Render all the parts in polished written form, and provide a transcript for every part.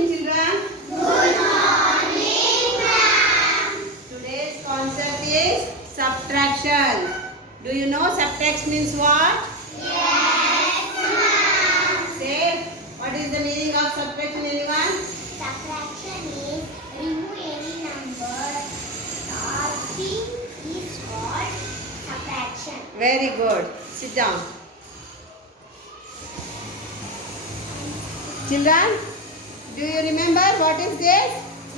morning, children. Good morning, ma'am. Today's concept is subtraction. Do you know subtraction means what? Yes, ma'am. Say, what is the meaning of subtraction, anyone? Subtraction is remove any number. Solving is called subtraction. Very good. Sit down. Children, do you remember what is this?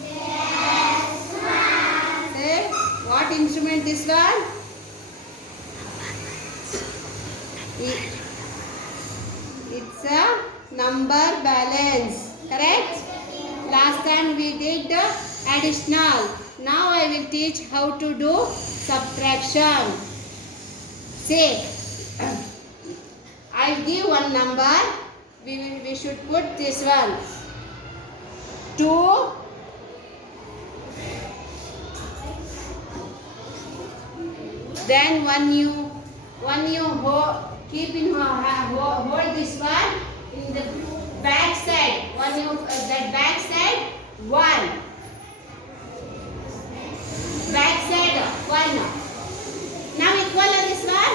Yes, ma'am. Say, what instrument this one? It's a number balance. Correct? Last time we did the additional. Now I will teach how to do subtraction. Say, I'll give one number. We should put this one. 2. Then one you keep in hold this one in the back side. One you that back side 1. Back side 1. Now equal on this one.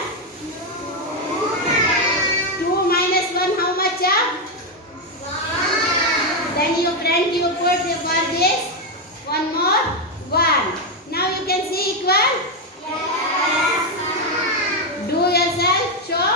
2 minus 1 how much? Then your friend you put for this. One more 1. Now you can see equal. Do yourself, show.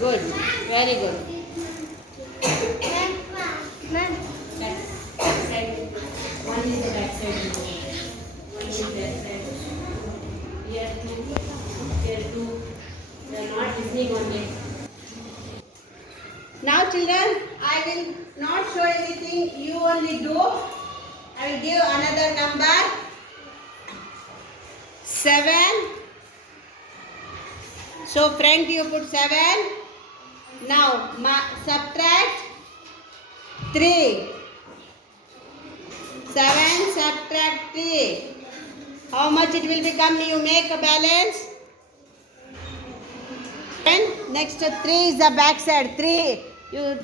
Good, very good. Ma'am. Back side. One is the back side. One is back side. Here 2. Here 2. They are not listening only. Now children, I will not show anything. You only do. I will give another number. 7. So friend you put 7. Now subtract 3. 7 subtract 3. How much it will become? You make a balance. And next to 3 is the back side. 3. You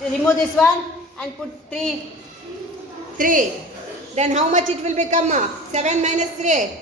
remove this one and put 3. 3. Then how much it will become? 7 minus 3.